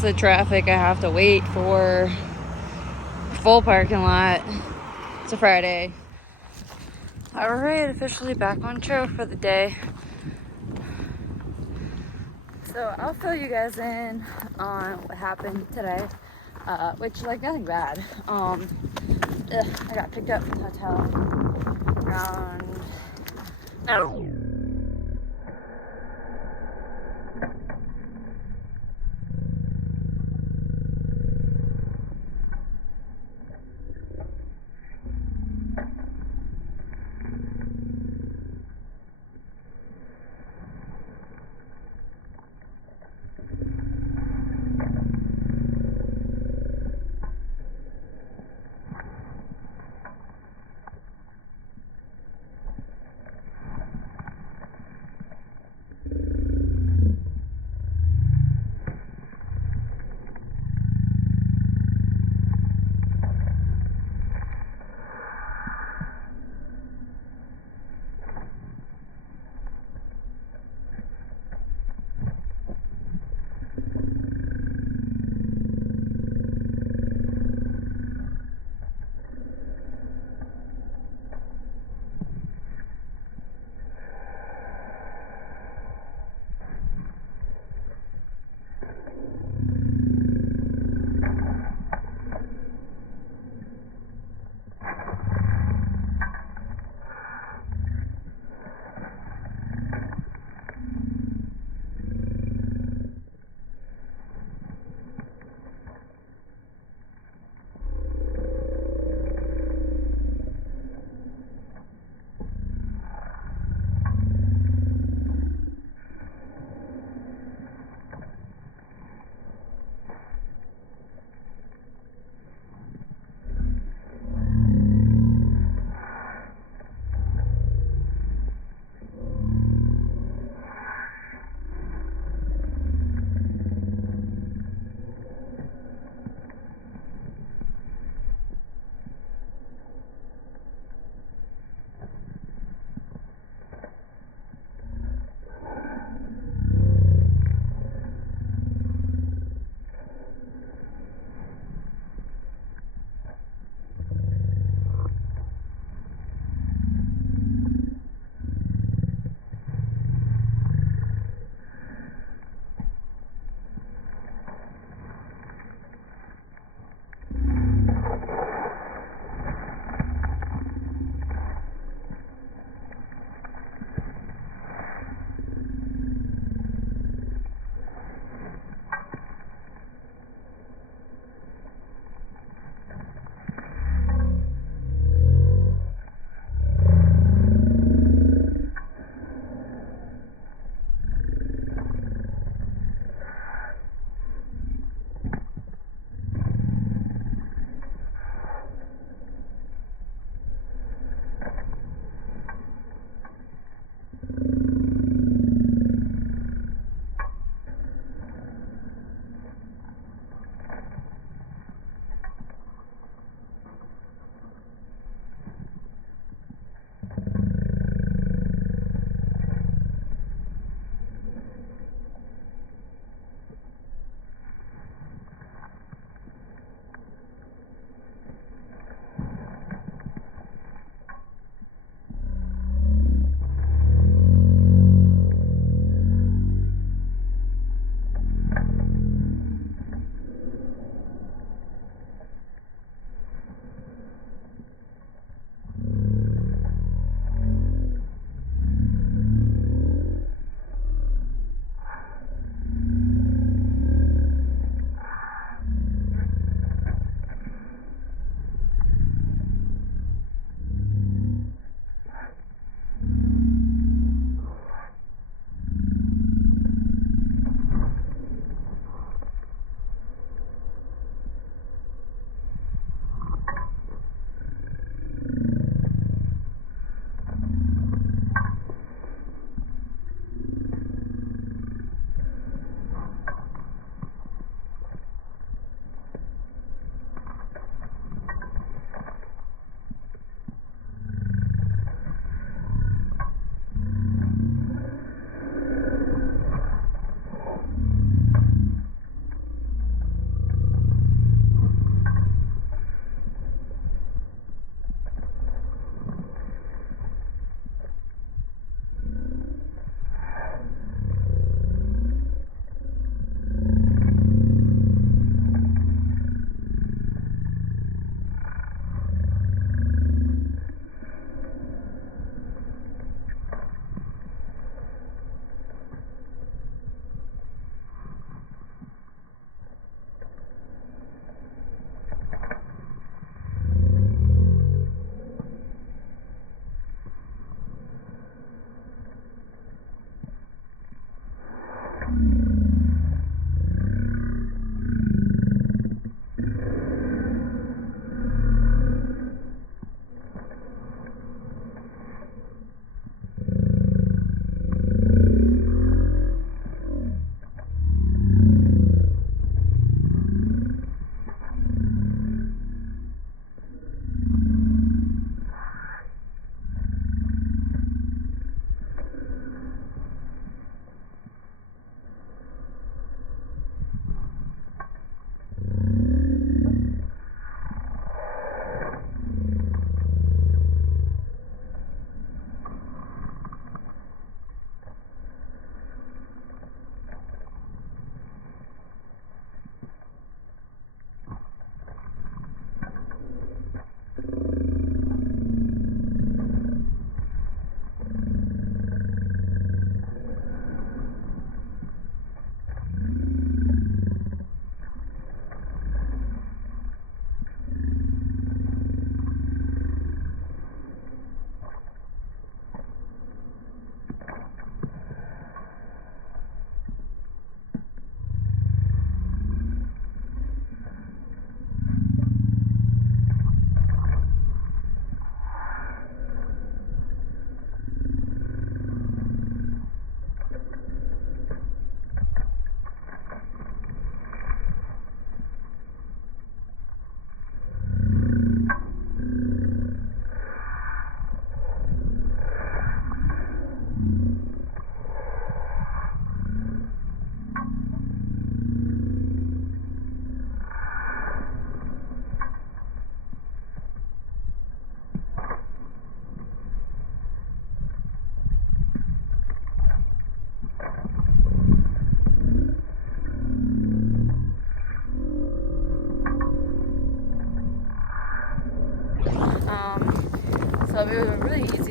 rest of the traffic I have to wait for. Full parking lot. It's a Friday. Alright, officially back on trail for the day. So I'll fill you guys in on what happened today, which, like, nothing bad. I got picked up from the hotel around, no.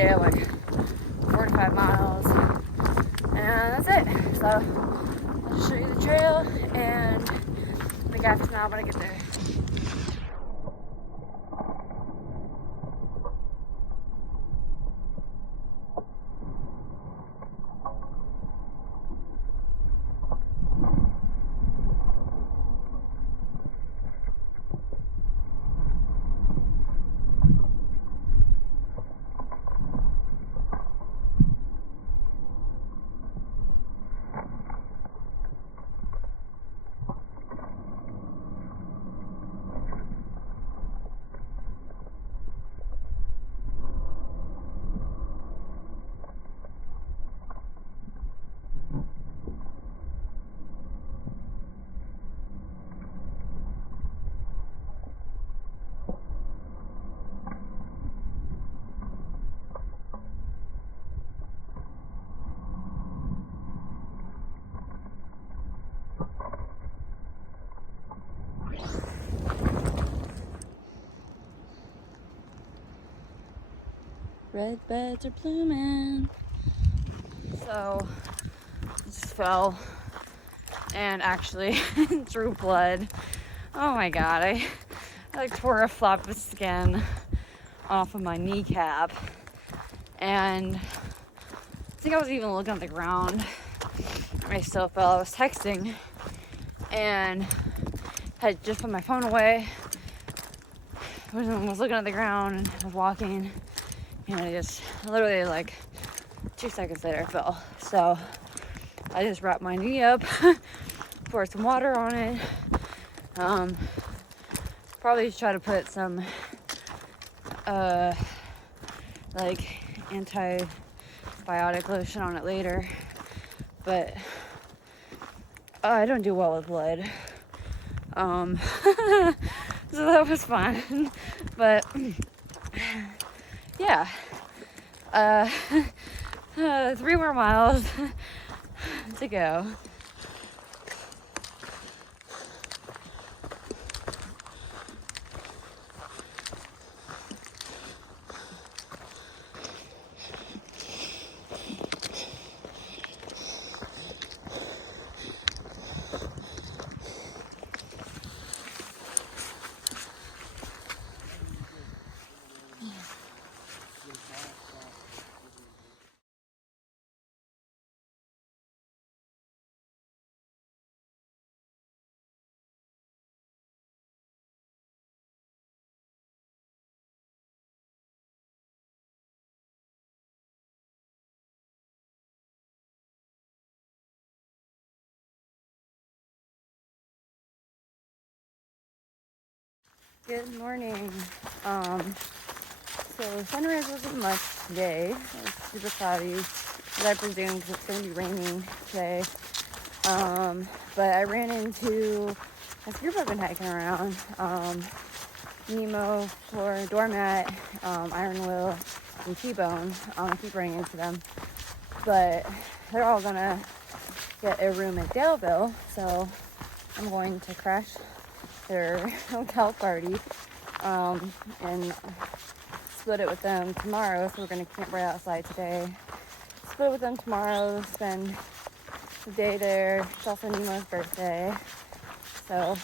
day of like 45 miles, and that's it. So I'll just show you the trail and McAffee's now when I get there. Red beds are blooming. So I just fell and actually drew blood. Oh my god, I like tore a flap of skin off of my kneecap, and I think I was even looking at the ground. I still fell. I was texting and had just put my phone away. I was looking at the ground and I was walking, and I just literally like 2 seconds later I fell. So I just wrapped my knee up, poured some water on it. Probably try to put some like antibiotic lotion on it later, but I don't do well with blood. So that was fun. But yeah, 3 more miles to go. Good morning. So sunrise wasn't much today. It was super cloudy, as I presume, because it's going to be raining today. But I ran into this group I've been hiking around. Nemo, for Doormat, Iron Will, and T-Bone. I keep running into them. But they're all going to get a room at Daleville, so I'm going to crash their hotel party and split it with them tomorrow. So we're going to camp right outside today, split it with them tomorrow, spend the day there. It's also Nemo's birthday, so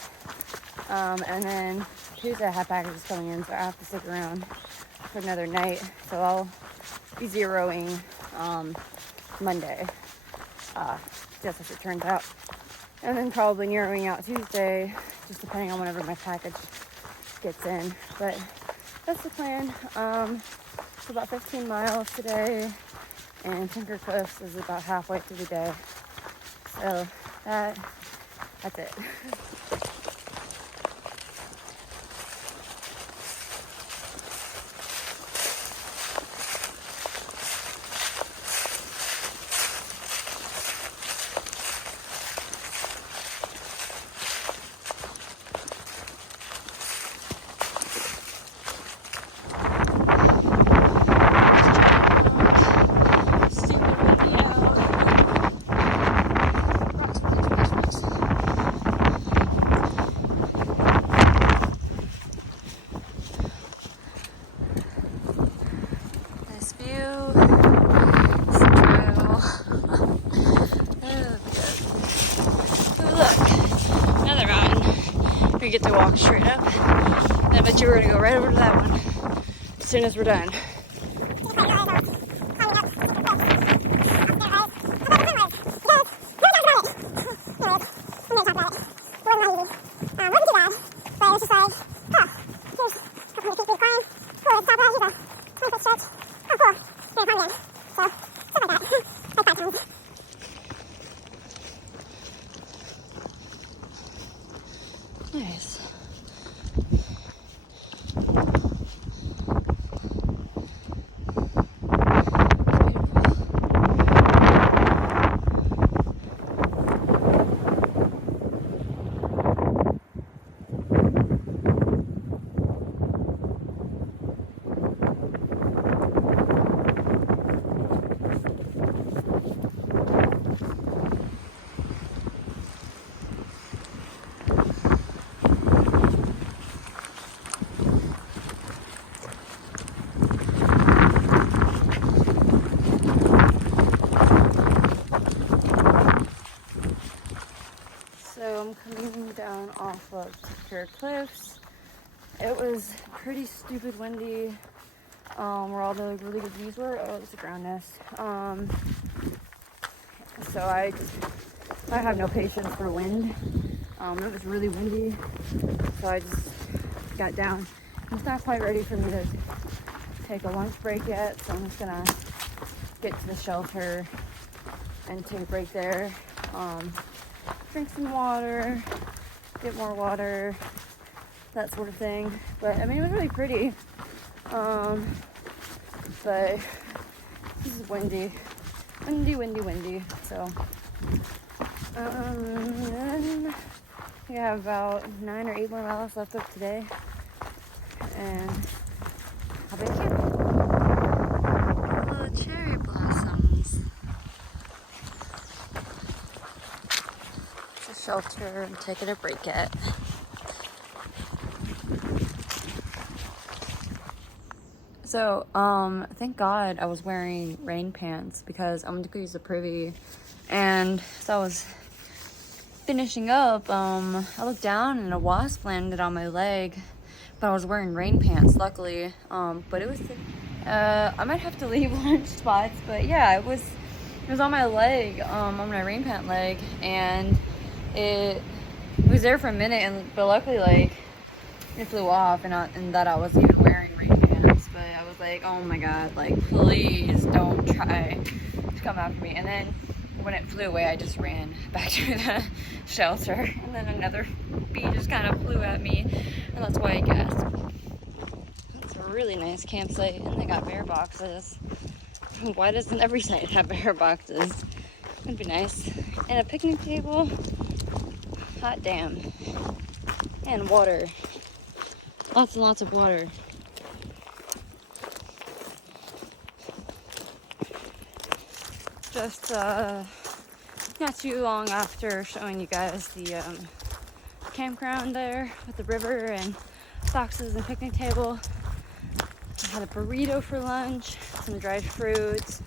and then Tuesday I have packages coming in, so I have to stick around for another night. So I'll be zeroing Monday, just as it turns out, and then probably narrowing out Tuesday, just depending on whenever my package gets in. But that's the plan. It's about 15 miles today, and Tinker Cliffs is about halfway through the day. So that's it. get to walk straight up. And I bet you we're gonna go right over to that one as soon as we're done. Nice. So I'm coming down off of Secure Cliffs. It was pretty stupid windy. Where all the really good views were. Oh, it's a ground nest. So I have no patience for wind. It was really windy, so I just got down. It's not quite ready for me to take a lunch break yet, so I'm just gonna get to the shelter and take a break there. Drink some water, get more water, that sort of thing. But I mean, it was really pretty. But this is windy. So, then we have about 9 or 8 more miles left of today. And how about you? Little cherry blossoms. It's a shelter I'm taking a break at. So, thank God I was wearing rain pants because I went to go use the privy, and so I was finishing up, I looked down and a wasp landed on my leg, but I was wearing rain pants, luckily, but it was, I might have to leave lunch spots, but yeah, it was on my leg, on my rain pant leg, and it was there for a minute, but luckily, like, it flew off, and that I was even wearing rain pants, but I was like, oh my God, like, please don't try to come after me. And then when it flew away, I just ran back to the shelter, and then another bee just kind of flew at me, and that's why I gasped. It's a really nice campsite, and they got bear boxes. Why doesn't every site have bear boxes? It'd be nice. And a picnic table. Hot damn. And water. Lots and lots of water. Just not too long after showing you guys the campground there with the river and boxes and picnic table, I had a burrito for lunch, some dried fruits,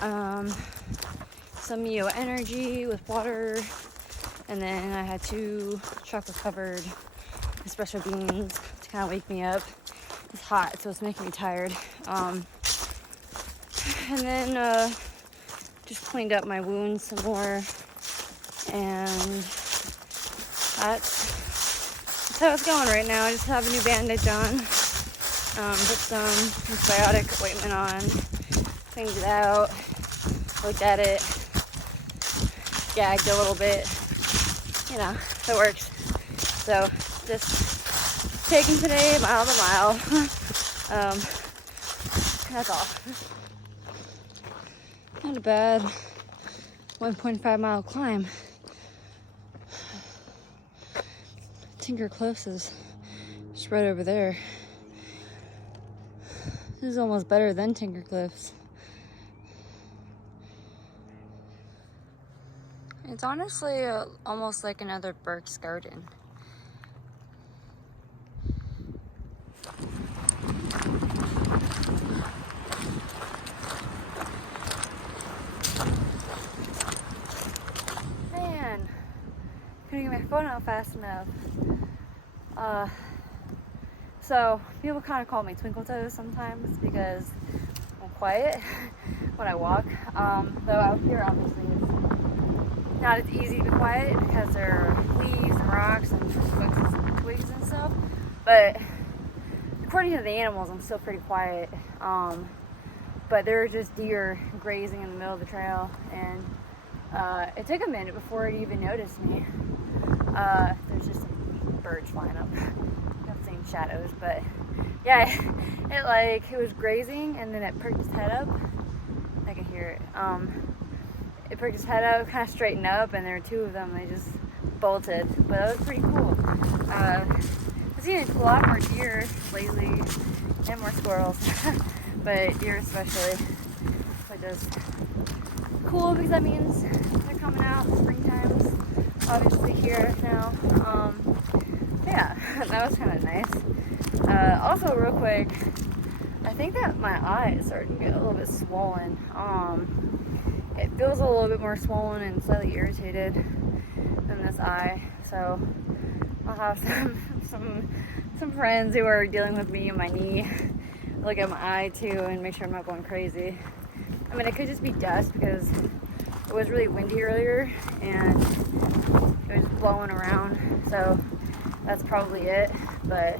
some Mio Energy with water, and then I had 2 chocolate covered espresso beans to kind of wake me up. It's hot, so it's making me tired. And then just cleaned up my wounds some more, and that's how it's going right now. I just have a new bandage on, put some antibiotic ointment on, cleaned it out, looked at it, gagged a little bit, you know, it works. So just taking today mile by mile. That's all. Not a bad 1.5 mile climb. Tinker Cliffs is just right over there. This is almost better than Tinker Cliffs. It's honestly almost like another Burke's Garden. Man, couldn't get my phone out fast enough. So people kind of call me twinkle toes sometimes because I'm quiet when I walk. Though out here, obviously, it's not as easy to be quiet because there are leaves and rocks and twigs and stuff. But according to the animals, I'm still pretty quiet. But there are just deer grazing in the middle of the trail, and it took a minute before it even noticed me. There's just some birds flying up. I've seen shadows, but yeah, it was grazing, and then it perked its head up. I can hear it. It perked its head up, kind of straightened up, and there were two of them. They just bolted, but that was pretty cool. I've seen a lot more deer lately, and more squirrels, but deer especially, which is cool because that means they're coming out. Springtime's obviously here now. Yeah, that was kind of nice. Also, real quick, I think that my eye is starting to get a little bit swollen. It feels a little bit more swollen and slightly irritated than this eye. So I'll have some friends who are dealing with me and my knee look at my eye too and make sure I'm not going crazy. I mean, it could just be dust because it was really windy earlier and it was blowing around, so that's probably it, but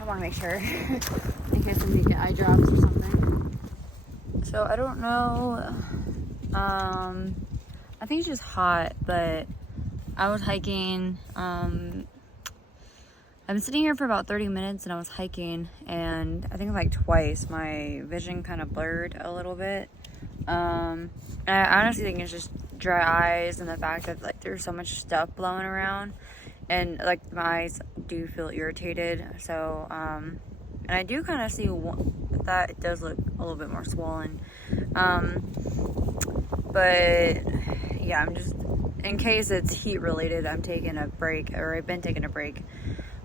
I want to make sure in case I need to get eye drops or something. So I don't know, I think it's just hot, but I was hiking. I've been sitting here for about 30 minutes and I was hiking, and I think like twice my vision kind of blurred a little bit. And I honestly think it's just dry eyes and the fact that like there's so much stuff blowing around, and like my eyes do feel irritated. So and I do kind of see that it does look a little bit more swollen. But yeah, I'm just, in case it's heat related, I'm taking a break, or I've been taking a break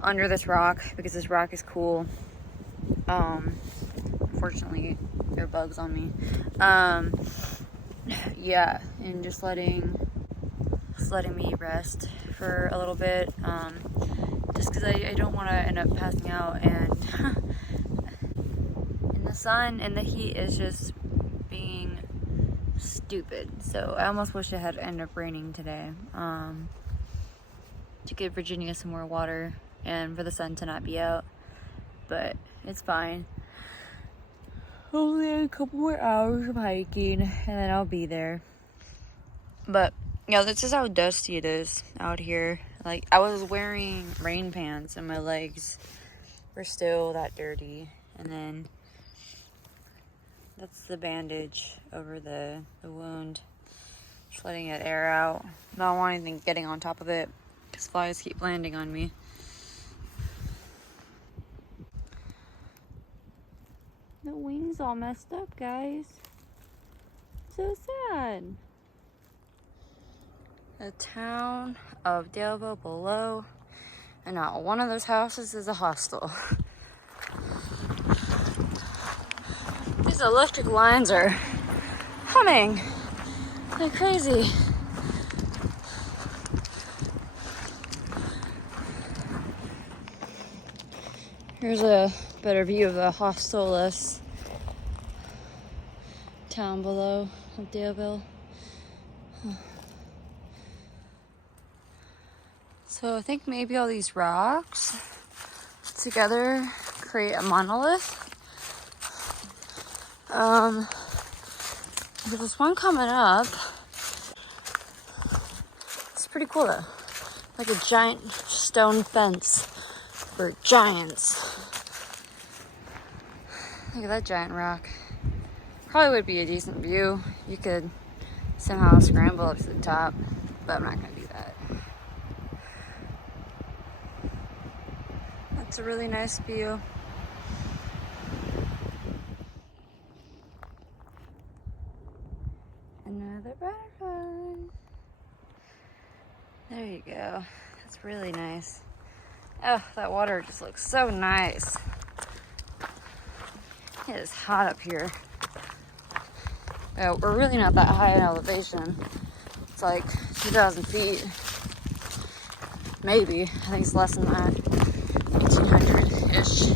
under this rock because this rock is cool. Unfortunately, there are bugs on me. Yeah, and just letting me rest for a little bit. Just because I don't want to end up passing out, and and the sun and the heat is just being stupid. So I almost wish it had ended up raining today, to give Virginia some more water and for the sun to not be out, but it's fine. Only a couple more hours of hiking and then I'll be there. But yeah, this is how dusty it is out here. Like, I was wearing rain pants and my legs were still that dirty, and then that's the bandage over the wound, just letting it air out. Not want anything getting on top of it because flies keep landing on me. The wing's all messed up, guys. So sad. The town of Daleville below, and not one of those houses is a hostel. These electric lines are humming like crazy. Here's a better view of the hostel-less town below of Daleville. So I think maybe all these rocks together create a monolith. There's this one coming up. It's pretty cool though. Like a giant stone fence for giants. Look at that giant rock. Probably would be a decent view. You could somehow scramble up to the top, but I'm not gonna do that. That's a really nice view. Another butterfly. There you go. That's really nice. Oh, that water just looks so nice. It is hot up here. Oh, we're really not that high in elevation. It's like 2,000 feet. Maybe. I think it's less than that. foliage.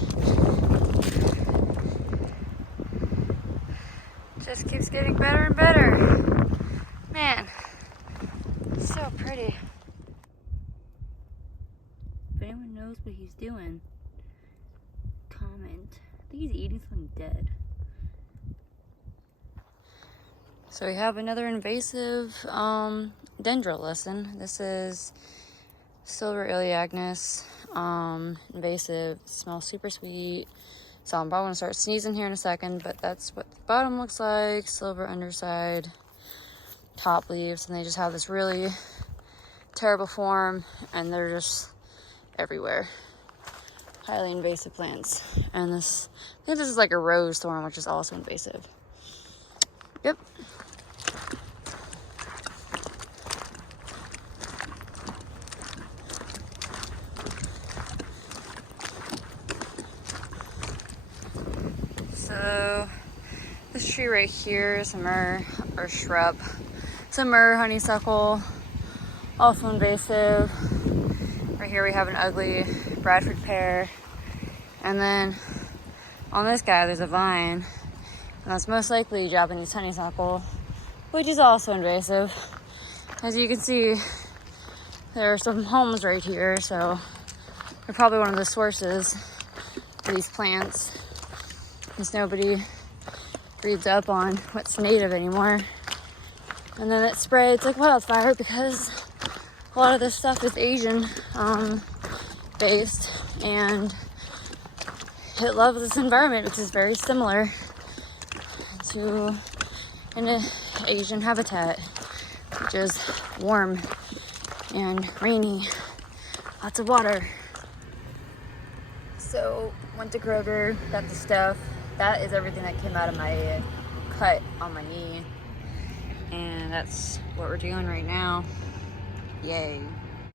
Just keeps getting better and better. Man, it's so pretty. If anyone knows what he's doing, comment. I think he's eating something dead. So we have another invasive dendril lesson. This is Silver iliagnus, invasive. It smells super sweet. So I'm probably gonna start sneezing here in a second, but that's what the bottom looks like. Silver underside, top leaves, and they just have this really terrible form, and they're just everywhere. Highly invasive plants. And this, I think this is like a rose thorn, which is also invasive. Yep. So this tree right here is a myrrh or shrub. It's a myrrh honeysuckle, also invasive. Right here we have an ugly Bradford pear. And then on this guy there's a vine, and that's most likely Japanese honeysuckle, which is also invasive. As you can see, there are some homes right here, so they're probably one of the sources for these plants, because nobody reads up on what's native anymore. And then it spreads like wildfire because a lot of this stuff is Asian based, and it loves this environment, which is very similar to an Asian habitat, which is warm and rainy, lots of water. So went to Kroger, got the stuff. That is everything that came out of my cut on my knee, and that's what we're doing right now. Yay.